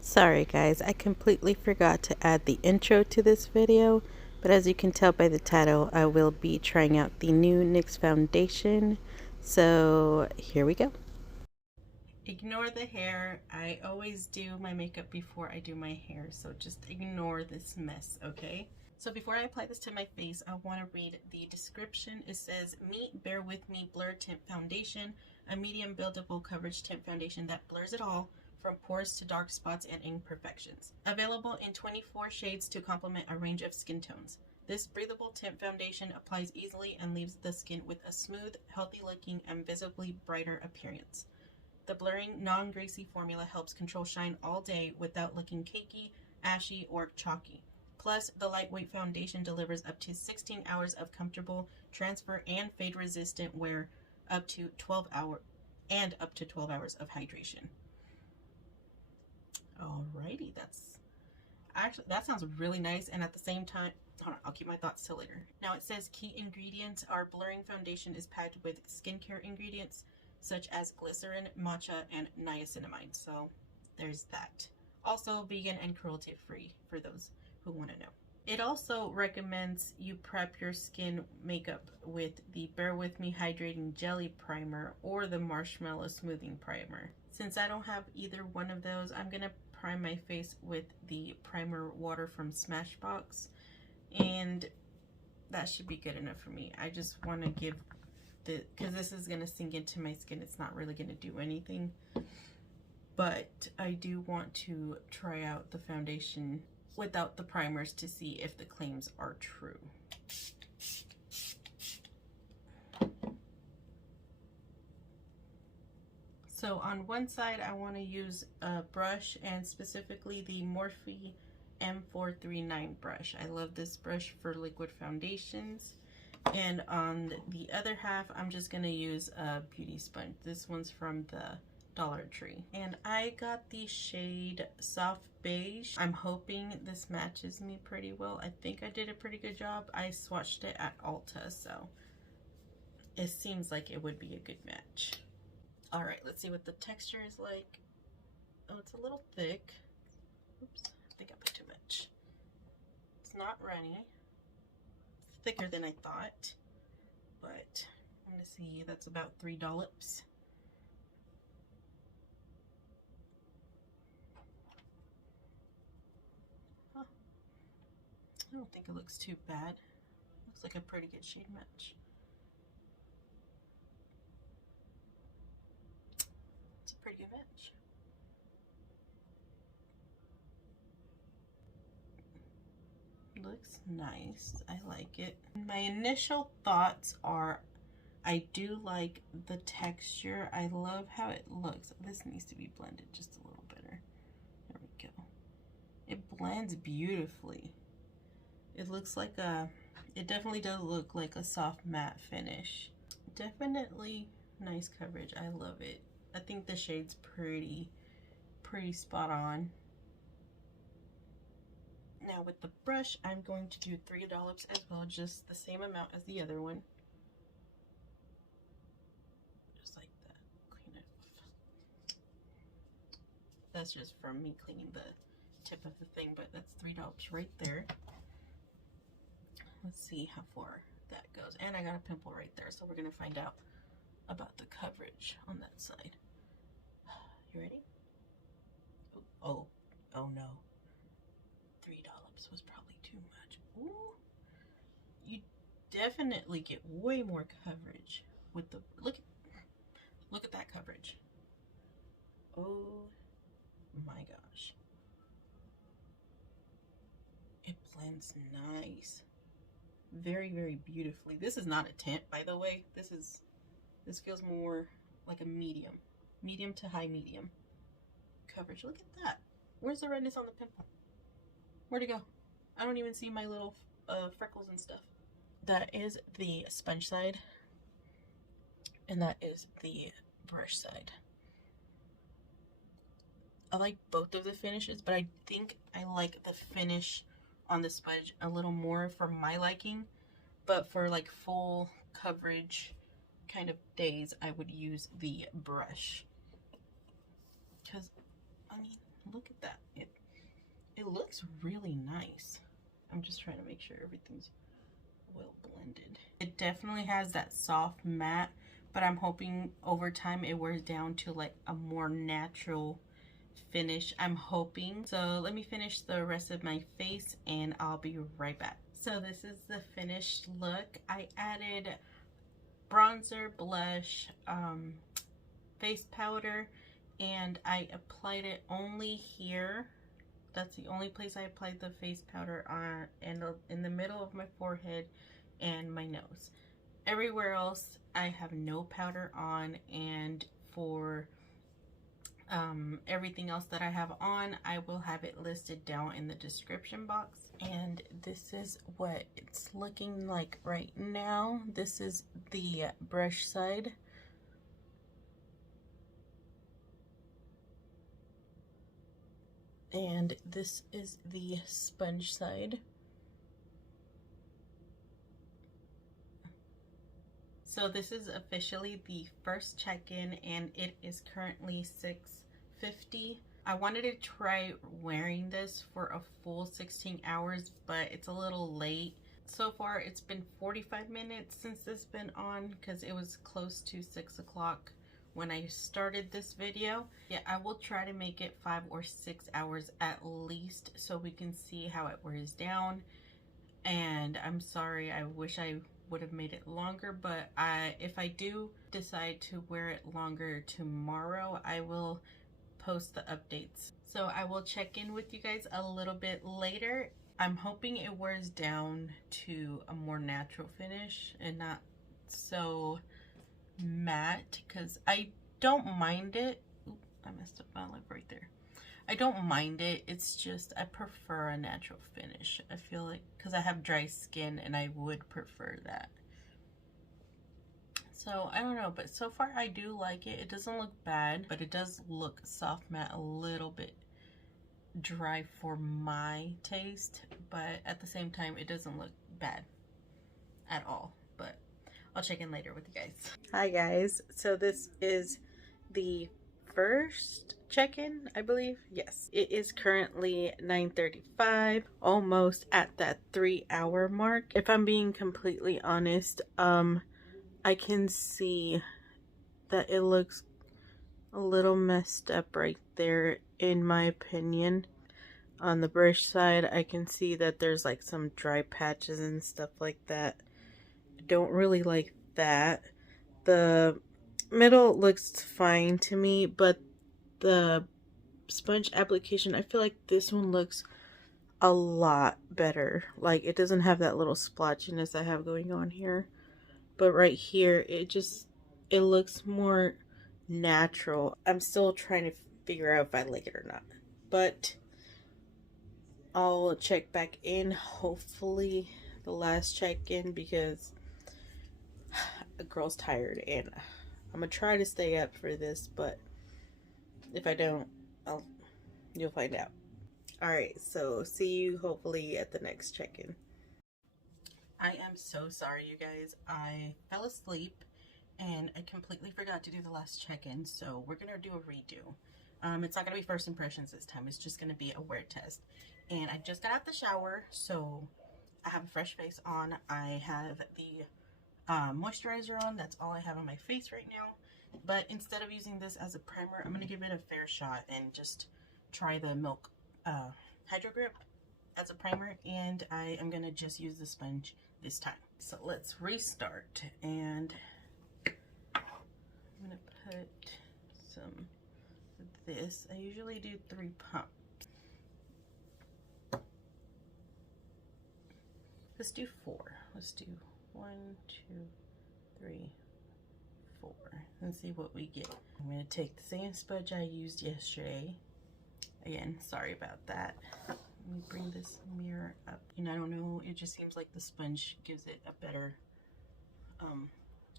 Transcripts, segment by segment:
Sorry guys, I completely forgot to add the intro to this video, but as you can tell by the title, I will be trying out the new NYX foundation. So here we go. Ignore the hair. I always do my makeup before I do my hair, so just ignore this mess, okay? So before I apply this to my face, I want to read the description. It says, Meet Bare With Me Blur Tint Foundation, a medium buildable coverage tint foundation that blurs it all, from pores to dark spots and imperfections. Available in 24 shades to complement a range of skin tones. This breathable tint foundation applies easily and leaves the skin with a smooth, healthy-looking, and visibly brighter appearance. The blurring, non-greasy formula helps control shine all day without looking cakey, ashy, or chalky. Plus, the lightweight foundation delivers up to 16 hours of comfortable transfer and fade-resistant wear, up to 12 hours of hydration. Alrighty, that sounds really nice, and at the same time, hold on, I'll keep my thoughts till later. Now it says key ingredients. Our blurring foundation is packed with skincare ingredients such as glycerin, matcha, and niacinamide. So there's that. Also vegan and cruelty free for those who want to know. It also recommends you prep your skin makeup with the Bare With Me Hydrating Jelly Primer or the Marshmallow Smoothing Primer. Since I don't have either one of those, I'm going to prime my face with the primer water from Smashbox, and that should be good enough for me. I just want to give because this is going to sink into my skin, it's not really going to do anything, but I do want to try out the foundation without the primers to see if the claims are true. So on one side, I want to use a brush, and specifically the Morphe M439 brush. I love this brush for liquid foundations. And on the other half, I'm just going to use a beauty sponge. This one's from the Dollar Tree. And I got the shade Soft Beige. I'm hoping this matches me pretty well. I think I did a pretty good job. I swatched it at Ulta, so it seems like it would be a good match. All right, let's see what the texture is like. Oh, it's a little thick. Oops, I think I put too much. It's not runny. It's thicker than I thought, but I'm gonna see, that's about 3 dollops. Huh. I don't think it looks too bad. Looks like a pretty good shade match. It's a pretty good match. Looks nice. I like it. My initial thoughts are, I do like the texture. I love how it looks. This needs to be blended just a little better. There we go. It blends beautifully. It looks like it definitely does look like a soft matte finish. Definitely nice coverage. I love it. I think the shade's pretty spot on. Now with the brush, I'm going to do 3 dollops as well, just the same amount as the other one. Just like that. Clean it off. That's just from me cleaning the tip of the thing, but that's 3 dollops right there. Let's see how far that goes. And I got a pimple right there, so we're gonna find out about the coverage on that side. You ready? Oh no. 3 dollops was probably too much. Ooh. You definitely get way more coverage with the look at that coverage. Oh my gosh. It blends nice. Very beautifully. This is not a tint, by the way. This feels more like a medium to high medium coverage. Look at that. Where's the redness on the pimple? Where'd it go? I don't even see my little freckles and stuff. That is the sponge side, and that is the brush side. I like both of the finishes, but I think I like the finish on the sponge a little more for my liking. but for like full coverage kind of days, I would use the brush. Because, I mean, look at that. It looks really nice. I'm just trying to make sure everything's well blended. It definitely has that soft matte, but I'm hoping over time it wears down to like a more natural finish. I'm hoping. So let me finish the rest of my face and I'll be right back. So this is the finished look. I added bronzer, blush, face powder, and I applied it only here. That's the only place I applied the face powder on, and in the middle of my forehead and my nose. Everywhere else I have no powder on, and for everything else that I have on, I will have it listed down in the description box. And this is what it's looking like right now. This is the brush side. And this is the sponge side. So this is officially the first check-in, and it is currently 6:50. I wanted to try wearing this for a full 16 hours, but it's a little late. So far, it's been 45 minutes since this has been on, because it was close to 6 o'clock when I started this video. Yeah, I will try to make it 5 or 6 hours at least, so we can see how it wears down. And I'm sorry, I wish I would have made it longer, but if I do decide to wear it longer tomorrow, I will post the updates. So I will check in with you guys a little bit later. I'm hoping it wears down to a more natural finish and not so matte, because I don't mind it. Oop, I messed up my lip right there. I don't mind it, it's just I prefer a natural finish. I feel like, because I have dry skin, and I would prefer that. So I don't know, but so far I do like it. It doesn't look bad, but it does look soft matte, a little bit dry for my taste, but at the same time it doesn't look bad at all. But I'll check in later with you guys. Hi guys, so this is the first check-in, I believe. Yes, it is currently 9:35, almost at that 3-hour mark. If I'm being completely honest, I can see that it looks a little messed up right there, in my opinion. On the brush side, I can see that there's like some dry patches and stuff like that. I don't really like that. The middle looks fine to me, but the sponge application, I feel like this one looks a lot better. Like, it doesn't have that little splotchiness I have going on here. But right here, it looks more natural. I'm still trying to figure out if I like it or not. But I'll check back in, hopefully the last check-in, because the girl's tired and I'm gonna try to stay up for this, but if I don't, you'll find out. Alright, so see you hopefully at the next check-in. I am so sorry, you guys. I fell asleep and I completely forgot to do the last check-in, so we're gonna do a redo. It's not gonna be first impressions this time. It's just gonna be a wear test. And I just got out the shower, so I have a fresh face on. I have the moisturizer on. That's all I have on my face right now. But instead of using this as a primer, I'm gonna give it a fair shot and just try the Milk Hydro Grip as a primer, and I am gonna just use the sponge this time. So let's restart, and I'm gonna put some of this. I usually do 3 pumps. Let's do 4. Let's do 1, 2, 3, 4, and see what we get. I'm gonna take the same sponge I used yesterday. Again, sorry about that. Let me bring this mirror up. And I don't know, it just seems like the sponge gives it a better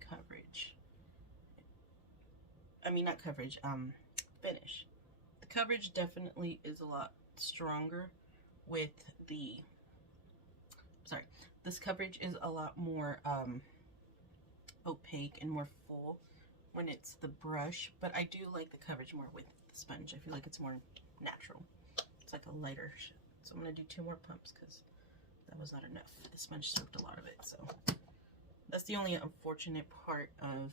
coverage. I mean, not coverage, finish. The coverage definitely is a lot stronger with the This coverage is a lot more opaque and more full when it's the brush, but I do like the coverage more with the sponge. I feel like it's more natural. It's like a lighter shade. So I'm gonna do 2 more pumps because that was not enough. The sponge soaked a lot of it, so that's the only unfortunate part of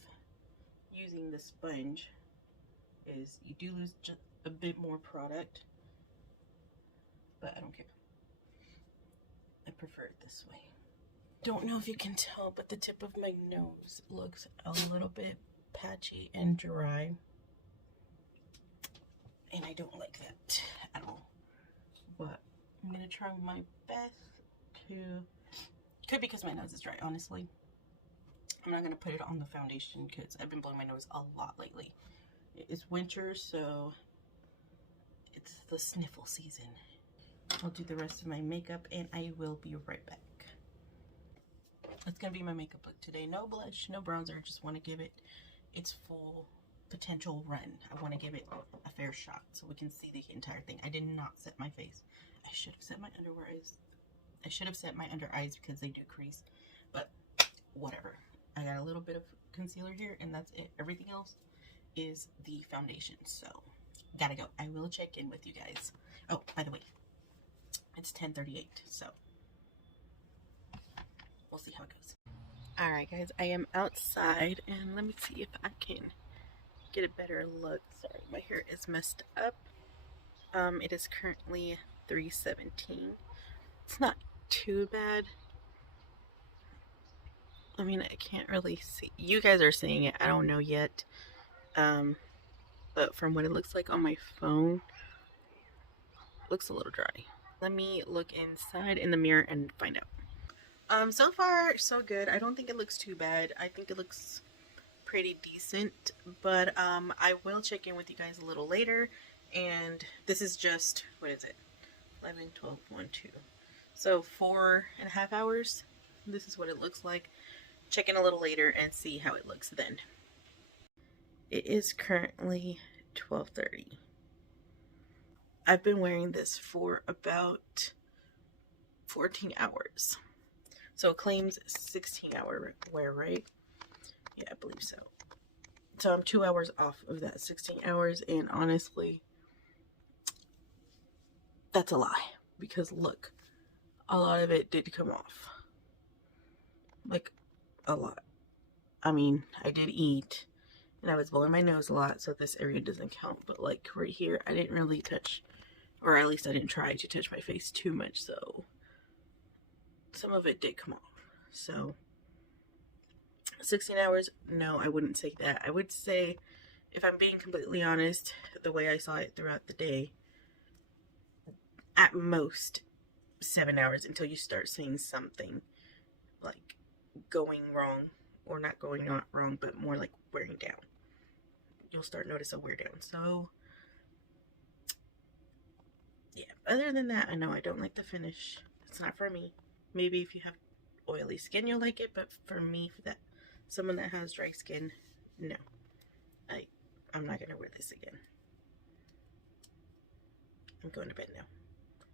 using the sponge, is you do lose just a bit more product, but I don't care. I prefer it this way. Don't know if you can tell, but the tip of my nose looks a little bit patchy and dry, and I don't like that at all. But I'm gonna try my best to, could because my nose is dry, honestly. I'm not gonna put it on the foundation because I've been blowing my nose a lot lately. It's winter, so it's the sniffle season. I'll do the rest of my makeup and I will be right back. That's gonna be my makeup look today. No blush, no bronzer. Just want to give it its full potential run. I want to give it a fair shot so we can see the entire thing. I did not set my face. I should have set my under eyes. I should have set my under eyes because they do crease, but whatever. I got a little bit of concealer here and that's it. Everything else is the foundation. So gotta go. I will check in with you guys. Oh, by the way, it's 10:38, so we'll see how it goes. All right, guys, I am outside and let me see if I can get a better look. Sorry, my hair is messed up. It is currently 3:17. It's not too bad. I mean, I can't really see. You guys are seeing it. I don't know yet. But from what it looks like on my phone, it looks a little dry. Let me look inside in the mirror and find out. So far, so good. I don't think it looks too bad. I think it looks pretty decent, but I will check in with you guys a little later. And this is just, what is it? 11, 12, 1, 2. So 4.5 hours. This is what it looks like. Check in a little later and see how it looks then. It is currently 12:30. I've been wearing this for about 14 hours. So it claims 16-hour wear, right? Yeah, I believe so. So I'm 2 hours off of that 16 hours, and honestly, that's a lie. Because look, a lot of it did come off. Like, a lot. I mean, I did eat, and I was blowing my nose a lot, so this area doesn't count. But like right here, I didn't really touch, or at least I didn't try to touch my face too much, so some of it did come off. So 16 hours, no, I wouldn't say that. I would say, if I'm being completely honest, the way I saw it throughout the day, at most 7 hours until you start seeing something like going wrong, or not going not wrong, but more like wearing down. You'll start notice a wear down. So yeah, other than that, I know I don't like the finish. It's not for me. Maybe if you have oily skin you'll like it, but for me, for that someone that has dry skin, no. I'm not gonna wear this again. I'm going to bed now.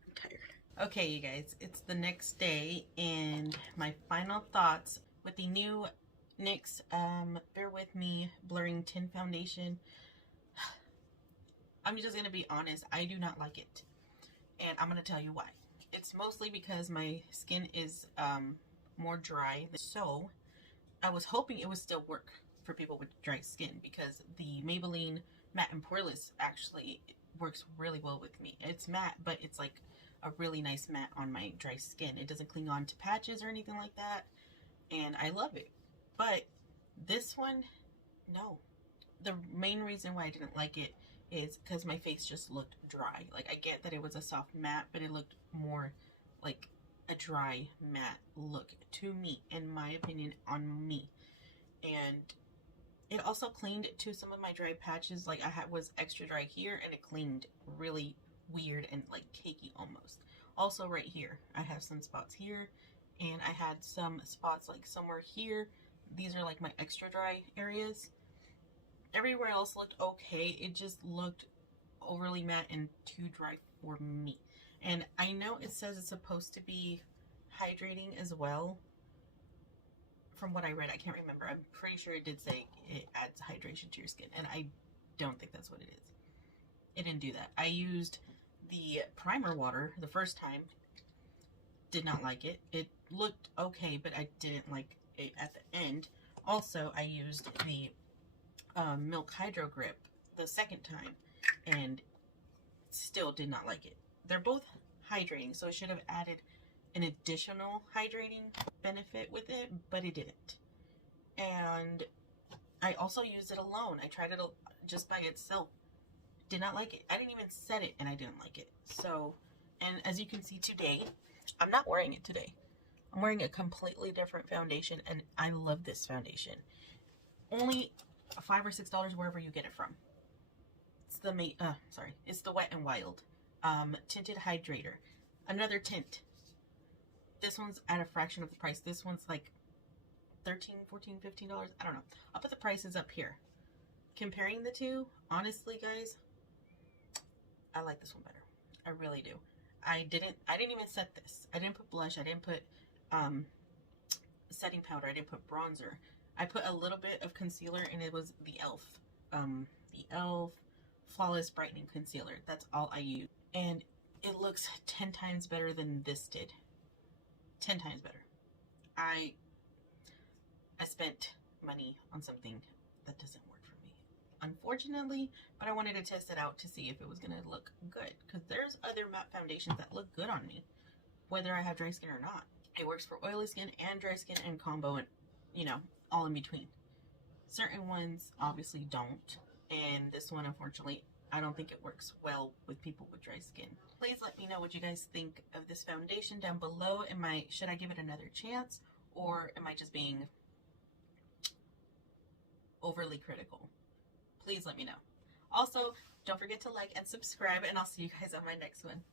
I'm tired. Okay, you guys, it's the next day, and my final thoughts with the new NYX Bear With Me Blurring Tint Foundation. I'm just gonna be honest, I do not like it, and I'm gonna tell you why. It's mostly because my skin is more dry, so I was hoping it would still work for people with dry skin, because the Maybelline Matte and Poreless actually works really well with me. It's matte, but it's like a really nice matte on my dry skin. It doesn't cling on to patches or anything like that, and I love it. But this one, no. The main reason why I didn't like it is because my face just looked dry. Like, I get that it was a soft matte, but it looked more like a dry matte look to me, in my opinion, on me. And it also cleaned to some of my dry patches. Like, was extra dry here, and it cleaned really weird and like cakey almost. Also right here, I have some spots here, and I had some spots like somewhere here. These are like my extra dry areas. Everywhere else looked okay. It just looked overly matte and too dry for me. And I know it says it's supposed to be hydrating as well. From what I read, I can't remember. I'm pretty sure it did say it adds hydration to your skin, and I don't think that's what it is. It didn't do that. I used the primer water the first time. Did not like it. It looked okay, but I didn't like it at the end. Also, I used the Milk Hydro Grip the second time, and still did not like it. They're both hydrating, so it should have added an additional hydrating benefit with it, but it didn't. And I also used it alone. I tried it just by itself. Did not like it. I didn't even set it, and I didn't like it. So, and as you can see today, I'm not wearing it today. I'm wearing a completely different foundation, and I love this foundation. Only $5 or $6 wherever you get it from. It's the it's the Wet n Wild tinted hydrator. Another tint. This one's at a fraction of the price. This one's like $13, $14, $15. I don't know. I'll put the prices up here. Comparing the two, honestly, guys, I like this one better. I really do. I didn't even set this. I didn't put blush. I didn't put setting powder. I didn't put bronzer. I put a little bit of concealer, and it was the e.l.f. Flawless Brightening Concealer. That's all I use. And it looks 10 times better than this did. 10 times better. I spent money on something that doesn't work for me, unfortunately, but I wanted to test it out to see if it was going to look good, because there's other matte foundations that look good on me, whether I have dry skin or not. It works for oily skin and dry skin and combo, and you know, all in between. Certain ones obviously don't, and this one, unfortunately, I don't think it works well with people with dry skin. Please let me know what you guys think of this foundation down below. Should I give it another chance, or am I just being overly critical? Please let me know. Also, don't forget to like and subscribe, and I'll see you guys on my next one.